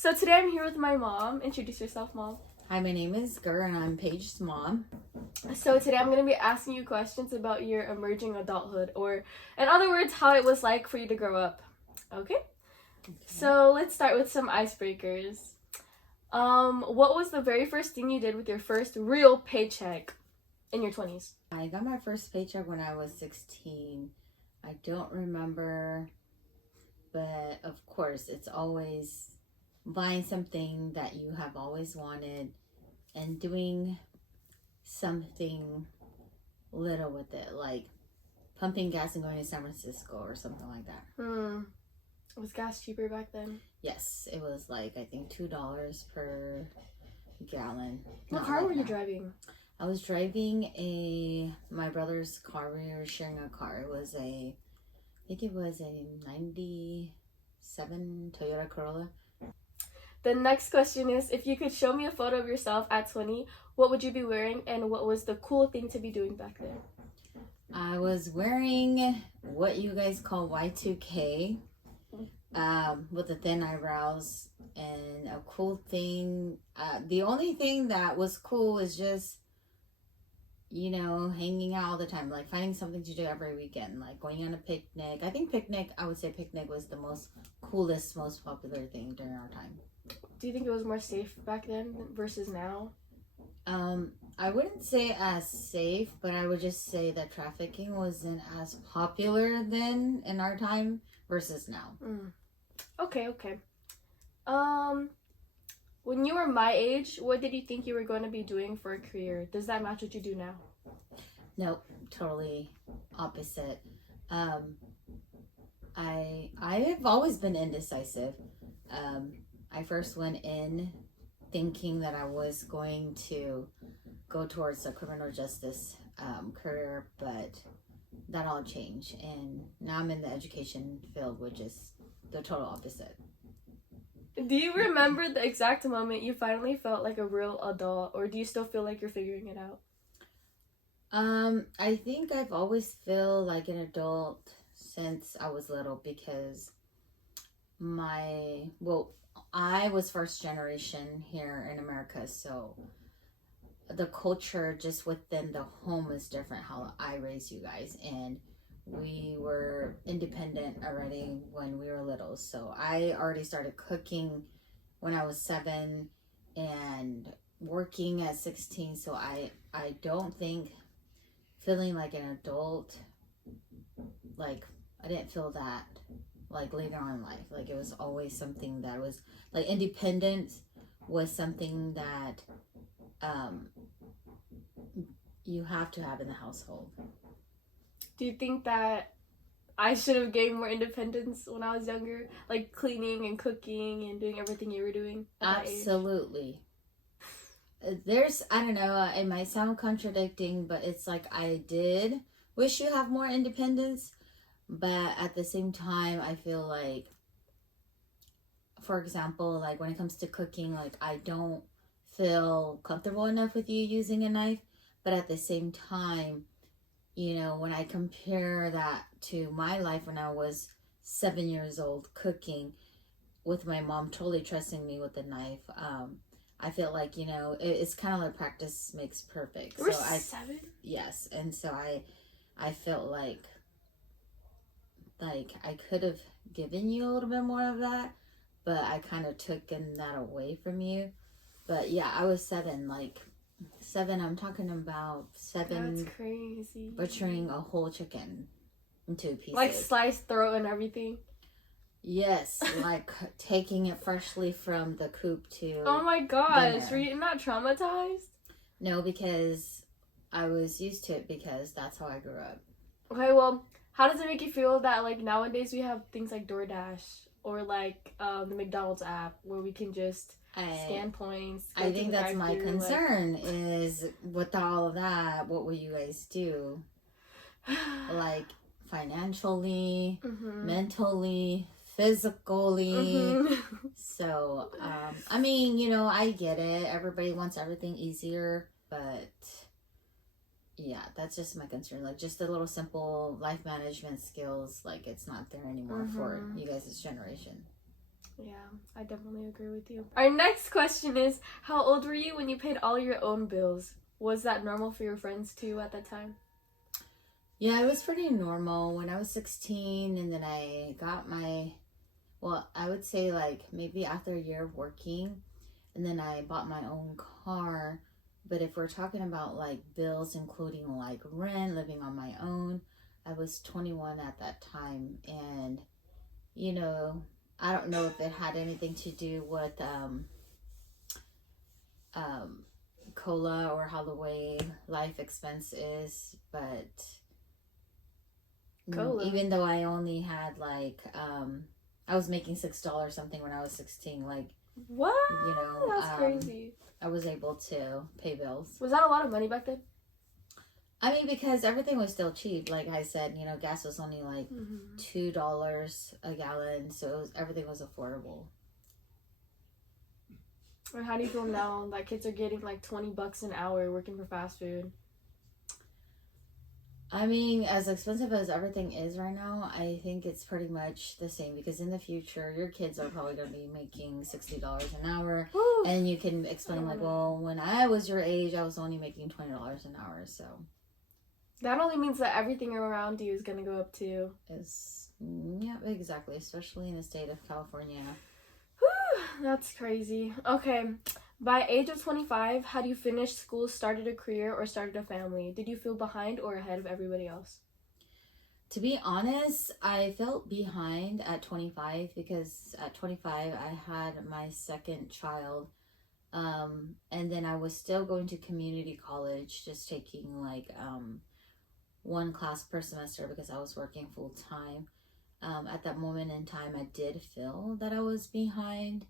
So today I'm here with my mom. Introduce yourself, Mom. Hi, my name is Gur and I'm Paige's mom. So today I'm going to be asking you questions about your emerging adulthood, or in other words, how it was like for you to grow up. Okay? So let's start with some icebreakers. What was the very first thing you did with your first real paycheck in your 20s? I got my first paycheck when I was 16. I don't remember, but of course, it's always buying something that you have always wanted and doing something little with it, like pumping gas and going to San Francisco or something like that. Was gas cheaper back then? Yes, it was like, I think $2 per gallon. What car were you driving? I was driving my brother's car. We were sharing a car. I think it was a 97 Toyota Corolla. The next question is, if you could show me a photo of yourself at 20, what would you be wearing and what was the cool thing to be doing back then? I was wearing what you guys call Y2K, with the thin eyebrows, and a cool thing. The only thing that was cool is just, hanging out all the time, like finding something to do every weekend, like going on a picnic. I would say picnic was the most popular thing during our time. Do you think it was more safe back then versus now? I wouldn't say as safe, but I would just say that trafficking wasn't as popular then in our time versus now. Okay. When you were my age, what did you think you were going to be doing for a career? Does that match what you do now? Nope, totally opposite. I've always been indecisive. I first went in thinking that I was going to go towards a criminal justice career, but that all changed, and now I'm in the education field, which is the total opposite. Do you remember the exact moment you finally felt like a real adult, or do you still feel like you're figuring it out? I think I've always felt like an adult since I was little, because I was first generation here in America, so the culture just within the home is different, how I raised you guys, and we were independent already when we were little. So I already started cooking when I was 7 and working at 16. So I don't think feeling like an adult, like I didn't feel that like later on in life. Like it was always something that was like independence was something that you have to have in the household. Do you think that I should have gained more independence when I was younger? Like cleaning and cooking and doing everything you were doing at that age? Absolutely. I don't know, it might sound contradicting, but it's like I did wish you have more independence, but at the same time, I feel like, for example, like when it comes to cooking, like I don't feel comfortable enough with you using a knife, but at the same time, when I compare that to my life when I was 7 years old cooking with my mom totally trusting me with the knife, I feel like, it's kind of like practice makes perfect. You were 7? Yes. And so I felt like I could have given you a little bit more of that, but I kind of taken that away from you. But yeah, I was 7, I'm talking about 7. That's crazy. Butchering a whole chicken into pieces. Like sliced throat and everything? Yes, like taking it freshly from the coop to Oh my gosh, dinner. were you not traumatized? No, because I was used to it, because that's how I grew up. Okay, well, how does it make you feel that like nowadays we have things like DoorDash or like the McDonald's app where we can just scan points? I think that's my concern, is with all of that, what will you guys do? Like financially, mentally, physically. So, I mean, I get it. Everybody wants everything easier, but yeah, that's just my concern. Like just the little simple life management skills, like it's not there anymore for you guys' generation. Yeah, I definitely agree with you. Our next question is, how old were you when you paid all your own bills? Was that normal for your friends too at that time? Yeah, it was pretty normal when I was 16, and then I got my, well, I would say like maybe after a year of working, and then I bought my own car. But if we're talking about like bills, including like rent, living on my own, I was 21 at that time. And, you know, I don't know if it had anything to do with um, COLA or how the way life expense is, but Cola. even though I only had like, I was making $6 something when I was 16, like, What? you know, That's crazy. I was able to pay bills. Was that a lot of money back then? I mean, because everything was still cheap. Like I said, you know, gas was only like $2 a gallon, so everything was affordable. Or how do you feel now that kids are getting like $20 an hour working for fast food? I mean, as expensive as everything is right now, I think it's pretty much the same, because in the future, your kids are probably going to be making $60 an hour. Woo. And you can explain, like, well, when I was your age, I was only making $20 an hour. So that only means that everything around you is going to go up too. Yeah, exactly. Especially in the state of California. Whew, that's crazy. Okay. By age of 25, had you finished school, started a career, or started a family? Did you feel behind or ahead of everybody else? To be honest, I felt behind at 25, because at 25, I had my second child. And then I was still going to community college, just taking like one class per semester because I was working full time. At that moment in time, I did feel that I was behind.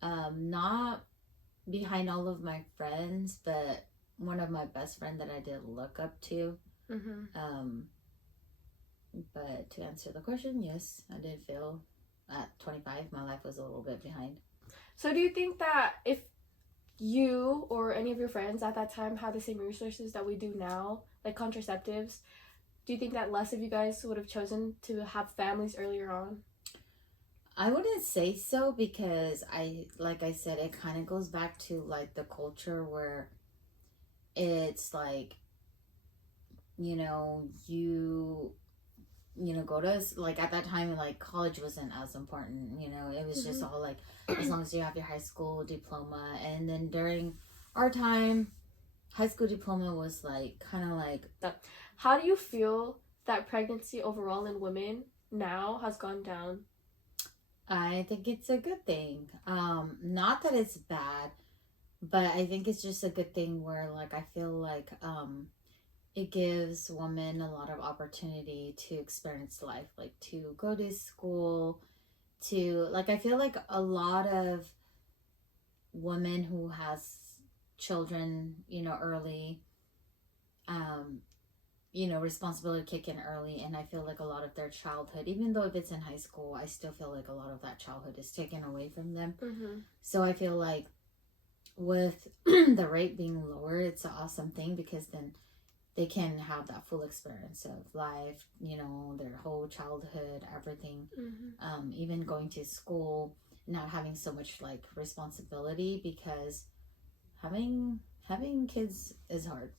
Not behind all of my friends, but one of my best friend that I did look up to. But to answer the question, yes, I did feel at 25 my life was a little bit behind. So do you think that if you or any of your friends at that time had the same resources that we do now, like contraceptives, do you think that less of you guys would have chosen to have families earlier on? I wouldn't say so, because like I said, it kind of goes back to like the culture where it's like, you know, go to, like, at that time, like, college wasn't as important, you know, it was just all like, as long as you have your high school diploma. And then during our time, high school diploma was like kind of like. How do you feel that pregnancy overall in women now has gone down? I think it's a good thing. Not that it's bad, but I think it's just a good thing where, like, I feel like it gives women a lot of opportunity to experience life, like to go to school, to, like, I feel like a lot of women who has children, you know, early, responsibility kick in early, and I feel like a lot of their childhood, even though if it's in high school, I still feel like a lot of that childhood is taken away from them. So I feel like with the rate being lower, it's an awesome thing, because then they can have that full experience of life, you know, their whole childhood, everything. Even going to school, not having so much like responsibility, because having kids is hard.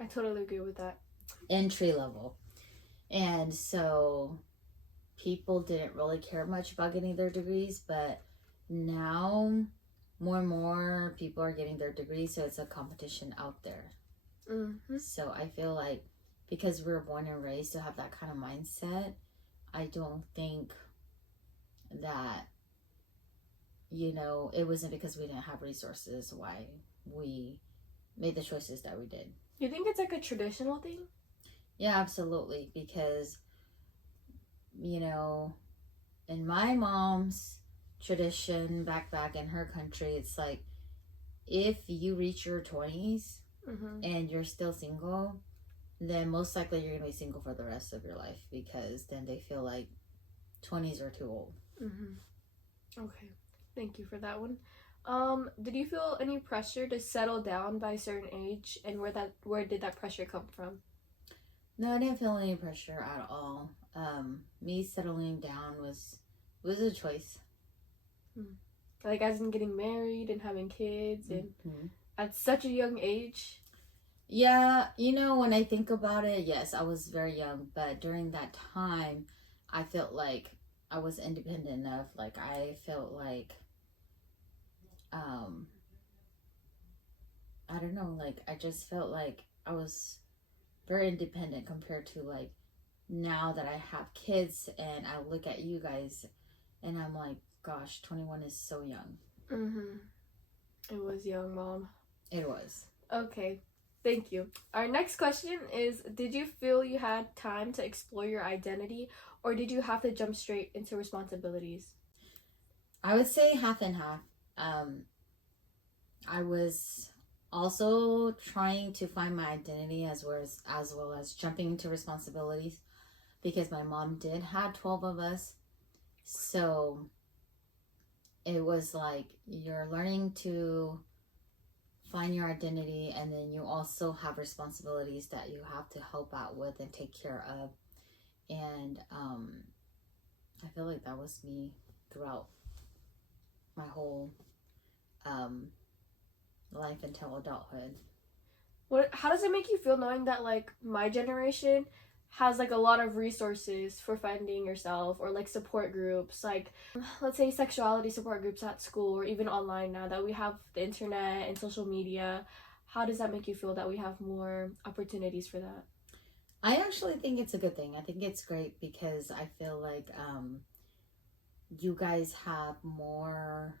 I totally agree with that. Entry level. And so people didn't really care much about getting their degrees, but now more and more people are getting their degrees, so it's a competition out there. So I feel like because we were born and raised to have that kind of mindset, I don't think that, you know, it wasn't because we didn't have resources why we made the choices that we did. You think it's like a traditional thing? Yeah, absolutely. Because, you know, in my mom's tradition back in her country, it's like, if you reach your 20s and you're still single, then most likely you're gonna be single for the rest of your life, because then they feel like 20s are too old. Okay, thank you for that one. Did you feel any pressure to settle down by a certain age, and where did that pressure come from? No, I didn't feel any pressure at all. Me settling down was a choice. Like, as in getting married and having kids and Mhm. at such a young age. Yeah, when I think about it, yes, I was very young, but during that time, I felt like I was independent enough. Like, I felt like, um, I don't know, like, I just felt like I was very independent compared to, like, now that I have kids and I look at you guys and I'm like, gosh, 21 is so young. Mm-hmm. It was young, Mom. It was. Okay, thank you. Our next question is, did you feel you had time to explore your identity, or did you have to jump straight into responsibilities? I would say half and half. Um, I was also trying to find my identity as well as jumping into responsibilities because my mom did have 12 of us. So it was like you're learning to find your identity, and then you also have responsibilities that you have to help out with and take care of. And I feel like that was me throughout my whole um, life until adulthood. How does it make you feel knowing that, like, my generation has, like, a lot of resources for finding yourself, or like support groups, like, let's say sexuality support groups at school or even online, now that we have the internet and social media? How does that make you feel that we have more opportunities for that? I actually think it's a good thing. I think it's great because I feel like you guys have more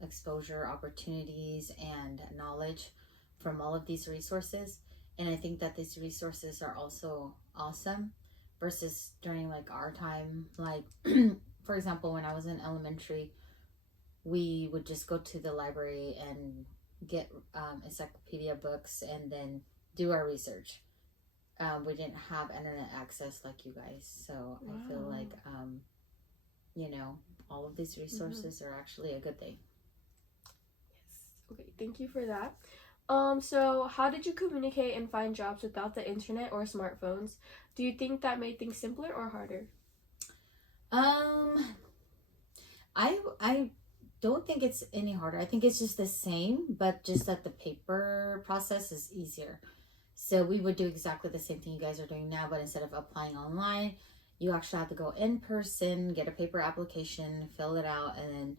exposure, opportunities, and knowledge from all of these resources. And I think that these resources are also awesome versus during like our time. Like, for example, when I was in elementary, we would just go to the library and get encyclopedia books and then do our research. We didn't have internet access like you guys. So I feel like, you know, all of these resources are actually a good thing. Yes. Okay, thank you for that. So how did you communicate and find jobs without the internet or smartphones? Do you think that made things simpler or harder? Um, I don't think it's any harder. I think it's just the same, but just that the paper process is easier. So we would do exactly the same thing you guys are doing now, but instead of applying online, you actually have to go in person, get a paper application, fill it out, and then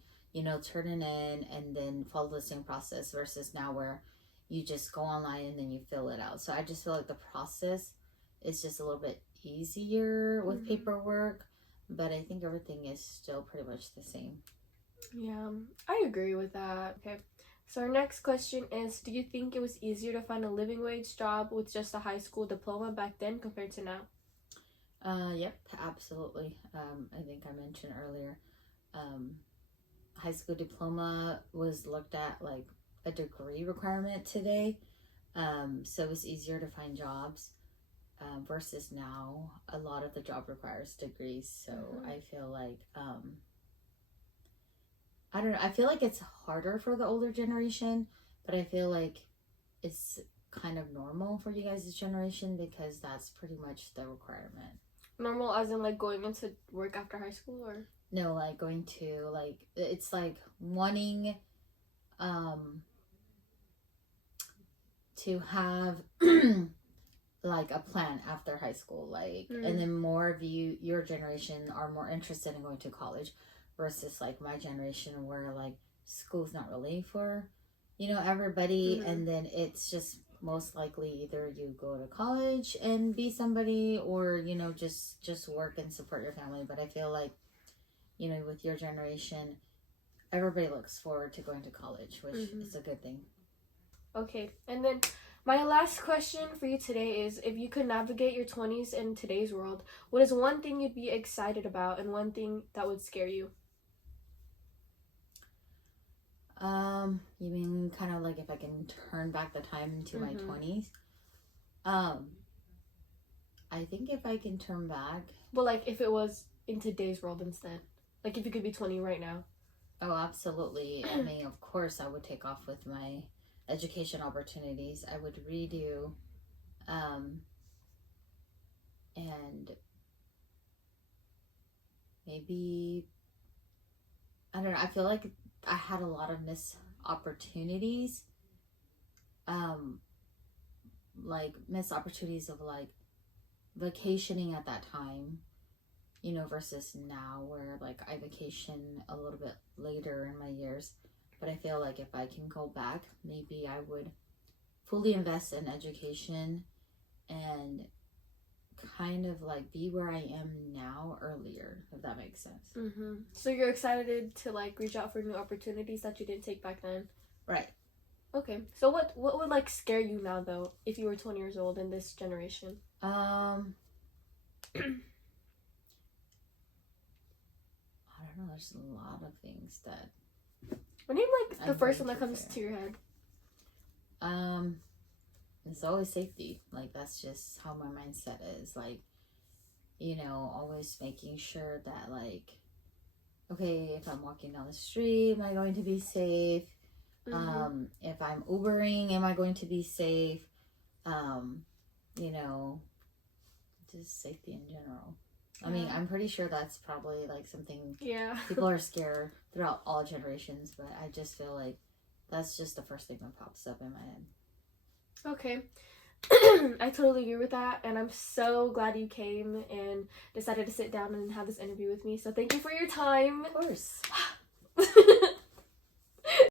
turn it in, and then follow the same process. Versus now where you just go online and then you fill it out. So I just feel like the process is just a little bit easier with paperwork, but I think everything is still pretty much the same. Yeah, I agree with that. Okay. So our next question is, do you think it was easier to find a living wage job with just a high school diploma back then compared to now? Yep, absolutely. I think I mentioned earlier, um, high school diploma was looked at like a degree requirement today. So it was easier to find jobs versus now a lot of the job requires degrees. So I feel like, I don't know, I feel like it's harder for the older generation, but I feel like it's kind of normal for you guys' generation because that's pretty much the requirement. Normal as in like going into work after high school, or? No, like going to like it's like wanting um to have like a plan after high school, like and then more of your generation are more interested in going to college versus like my generation where like school's not really for everybody, and then it's just most likely either you go to college and be somebody or just work and support your family. But I feel like with your generation, everybody looks forward to going to college, which is a good thing. Okay, and then my last question for you today is, if you could navigate your 20s in today's world, what is one thing you'd be excited about and one thing that would scare you? You mean kind of like if I can turn back the time into my 20s? I think if I can turn back. Well, like if it was in today's world instead. Like if you could be 20 right now. Oh, absolutely. I mean, of course, I would take off with my education opportunities. I would redo, and maybe I don't know. I feel like I had a lot of missed opportunities. Like missed opportunities of like vacationing at that time, you know, versus now where like I vacation a little bit later in my years. But I feel like if I can go back, maybe I would fully invest in education and kind of like be where I am now earlier, if that makes sense. Mm-hmm. So you're excited to like reach out for new opportunities that you didn't take back then? Right. Okay. So what would like scare you now though if you were 20 years old in this generation? I don't know. There's a lot of things that. What name like the I'm first one going that to comes fail. to your head? It's always safety. Like that's just how my mindset is. Like, you know, always making sure that like, okay, if I'm walking down the street, am I going to be safe? Mm-hmm. If I'm Ubering, am I going to be safe? You know, just safety in general. I mean, I'm pretty sure that's probably like something people are scared throughout all generations, but I just feel like that's just the first thing that pops up in my head. Okay. I totally agree with that, and I'm so glad you came and decided to sit down and have this interview with me. So thank you for your time. Of course.